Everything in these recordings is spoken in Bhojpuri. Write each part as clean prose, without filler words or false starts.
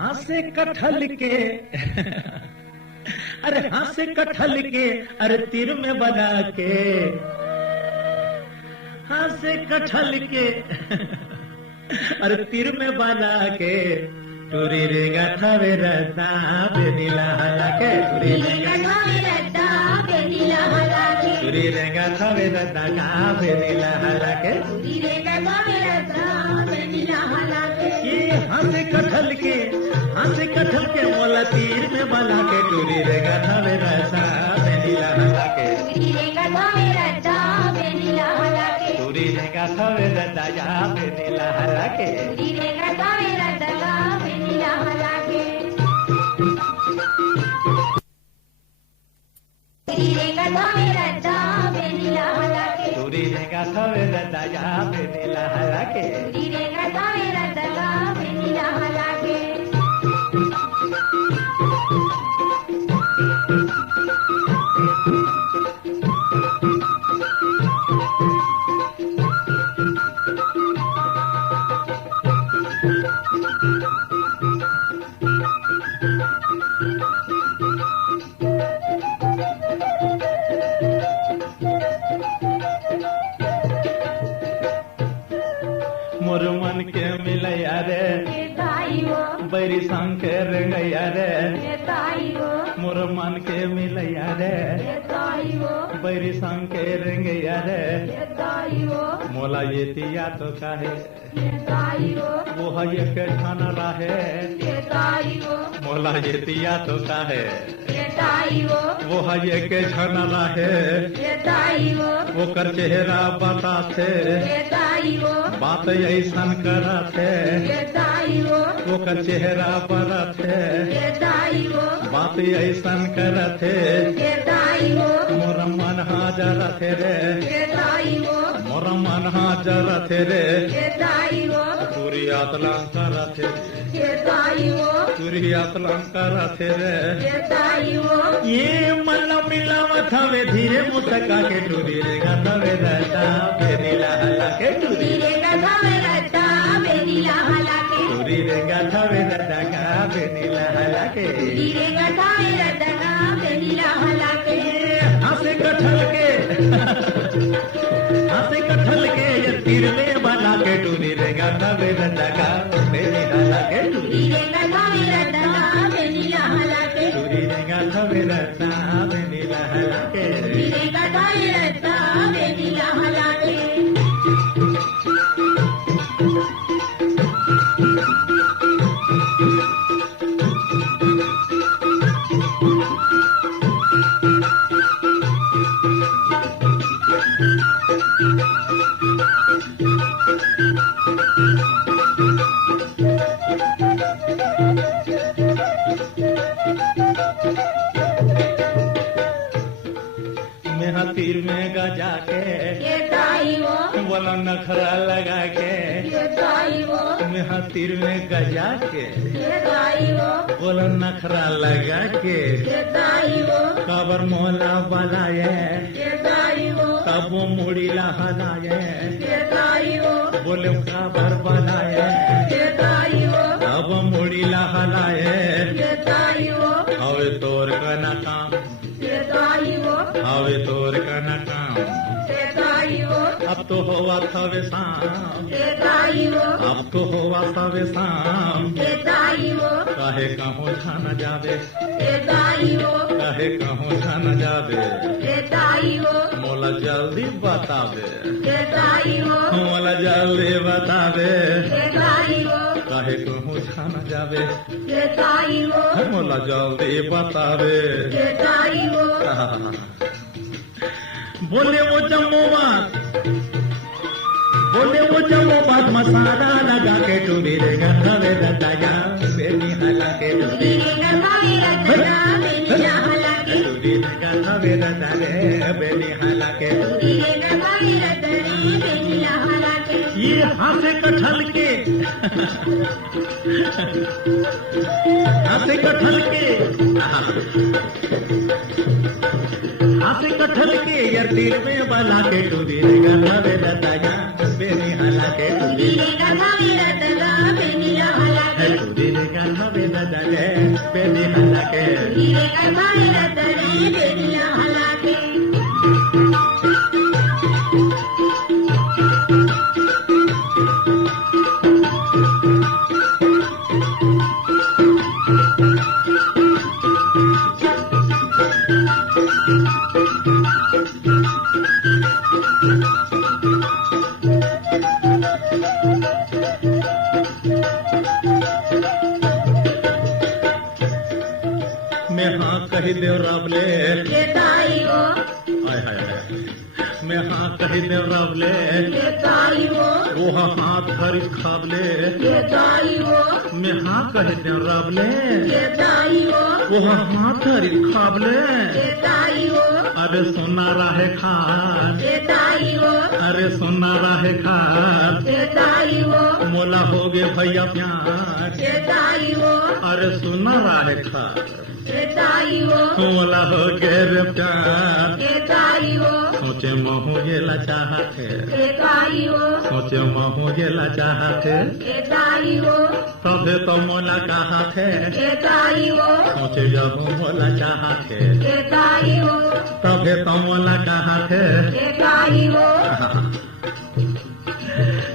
हाथ से कटहल के अरे हाथ से कटहल के अरे तीर में बना के, हाथ से कटहल के अरे तीर में बना के, टूरी रे गाथा वे रत्ता बेनीला हला के, टूरी रे गाथा वे रत्ता बेनीला हला के, टूरी रे गाथा वे रत्ता का बेनीला हला के, टूरी रे गाथा वे रत्ता बेनीला हला के। ये हाथ से कटहल के, हाथ से कटहल के मोला तीर में बना के, टूरी रे गाथा वे रत्ता बेनीला हला के, टूरी रे गाथा वे रत्ता बेनीला हला के, टूरी रे गाथा वे रत्ता या बेनीला हला के, टूरी रे गाथा वे रत्ता बेनीला हला के, टूरी रे गाथा वे रत्ता बेनीला हला के, टूरी रे गाथा वे रत्ता या बेनीला हला के, टूरी रे गाथा वे रत्ता बेनीला हला के। मोर मन के मिलैया रे बैरी शंकर गैया रे, मोर मन के मिलैया रे बैरी शंकर गैया रे, मोला ये तिया तो काहे वो है एक ठान रहे, मोला ये तिया तो काहे वो है एक ठान रहे, वो कर चेहरा बताते बात ऐसन करते, वो कर चेहरा परते बात ऐसन करते, मोर मन हाजर थे रे, मोर मन हाजर थे रे, पूरी अलंकार थे, पूरी अलंकार थे रे, ये मन मिलावत हवे धीरे मुस्का के, टूरी रे गाथा वे रत्ता बेनीला हला के, टूरी रे गाथा वे रत्ता बेनीला हला के, टूरी रे गाथा वे रत्ता का बेनीला हला के, टूरी रे गाथा वे रत्ता का बेनीला हला के। हाथ से कटहल के हाथ से कटहल के ये तीर में बना के, टूरी रे गाथा वे रत्ता का बेनीला हला के, टूरी रे गाथा वे रत्ता का बेनीला हला के, टूरी रे गाथा वे रत्ता बेनीला हला के, टूरी रे गाथा वे रत्ता बेनीला हला के। तीर में गजा के बोला नखरा लगा के, मैं तीर में गजा के बोला नखरा लगा के, कबर मोला बलाये कब मुड़ी लहलाये, बोले कबर बलाये कब मुड़ी लहलाये, हवे तोर का न काम हवे तोर का न काम, अब तो होवा थवे शाम, अब तो होवा थवे शाम, काहे कहूँ छन जावे, काहे कहूँ छन जावे, मोला जल्दी बतावे, मोला जल्दी बतावे, काहे कहूँ छन जावे, मोला जल्दी बतावे। बोले वो जम्मू बात, बोले वो जम्मू बात मसाला लगा के, टूरी रे गाथा वे रत्ता या बेनी हला के, टूरी रे गाथा वे रत्ता बेनीला हला के, टूरी रे गाथा वे रत्ता बेनी हला के, टूरी रे गाथा वे रत्ता बेनीला हला के। ये हाथ से कटहल के हाथ से कटहल के हाथ से कटहल के यार दिल में बला के, टूरी रे गाथा वे रत्ता या बेनी हला के, टूरी रे गाथा वे रत्ता बेनीला हला के, टूरी रे गाथा वे तुरी रे गठावे रतने बेनिया हला के मैं हाँ कही देव रावले हाय हाय हाय मैं हाँ कही देव रावले वो हाथ भरी खाबले मैं हाँ कही देव रावले वो हाथ भरी खाबले अरे सोना राहे खान अरे सोना राहे खान मोला हो गए भैया प्यार अरे सोना राहे खान मोला हो गए रे प्यार सोचे महू जेला चाहते सोचे महू जेला चाहते तबे तो मोला कहा थे सोचे जब मोला चाहते तबे तो मोला कहा थे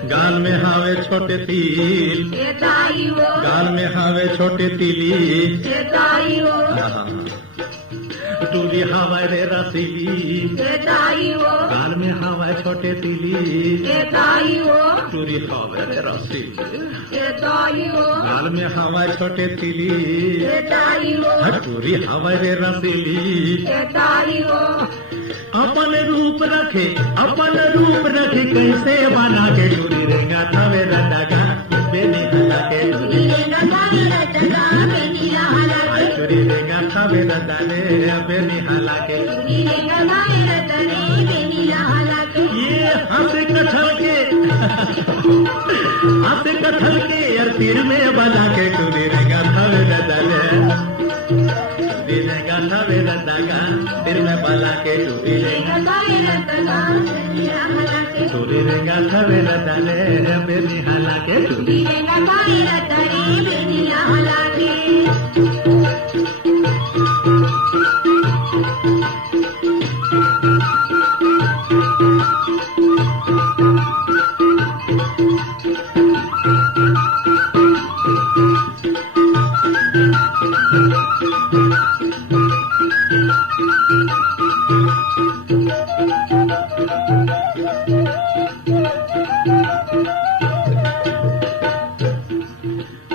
गाल में हावे छोटे तिल गाल में हावे छोटे तिली टूरी हवाए रे रसीली गाल में हवाए छोटे तिली टूरी हवाए रे रसीली गाल में हवाए छोटे तिली टूरी हवाए रे रसीली अपन रूप रखे कैसे बना के टूरी रेगा थवे रटगा बेनी हला के टूरी रेगा थवे रटने बेनी हला के ये हंसे कटहल के यार तीर में बना के टूरी रेगा थवे रटने दिनेगा थवे रटगा तीर में बना के टूरी रेगा टूरी रेगा थवे रटने बेनी हला के टूरी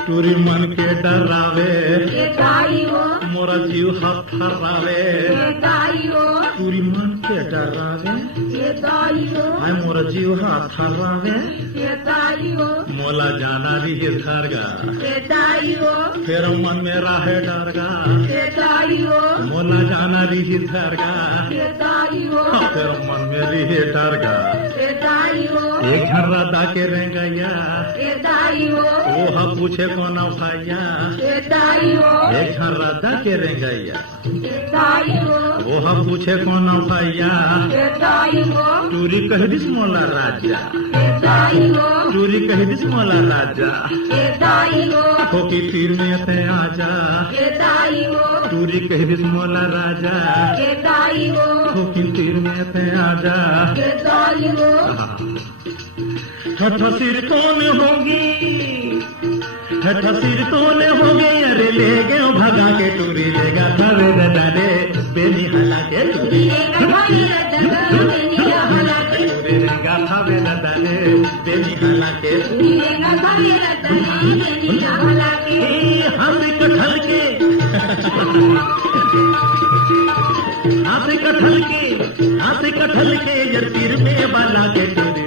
टूरी मन के डरावे मोरा जीव हाथ थरावे टूरी मन के डरावे हाय मोरा जीव हाथ थरावे मोला जाना रही धरगा फिर मन में राहे डरगा मोला जाना रही धरगा फिर मन में रही डरगा एक घर्रा दा के रेंगैया वो हा पूछे कौन भैया एक घर्रा दा के रेंगैया वो हा पूछे कौन भैया टूरी कह दिस मोला राजा टूरी कह दिस मोला राजा होकी तीर में ते आजा टूरी कह दिस मोला राजा होकी तीर में ते आजा ठठा सिर कौन होगी ठठा सिर कौन होगी अरे ले गए भगा के टूरी लेगा थवे रदाने बेनी हला के टूरी लेगा थवे रदाने बेनी हला के हाथ कटहल के हाथ कटहल के यार तीर में बाला के टूरी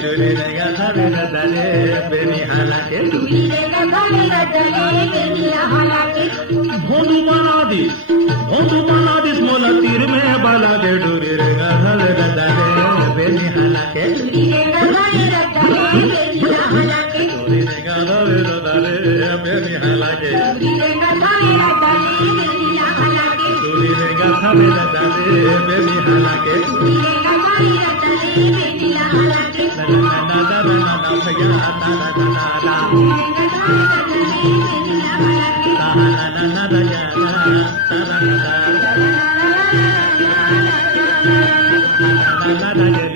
टूरी रेगा थवे रदाने बेनी हला के भोंदू बना दिस मोला तीर में बाला के टूरी रेगा थवे रदाने बेनी हला के टूरी रेगा थवे रदाने बेनी हला के टूरी रेगा थवे रदाने बेनी हला के या तारा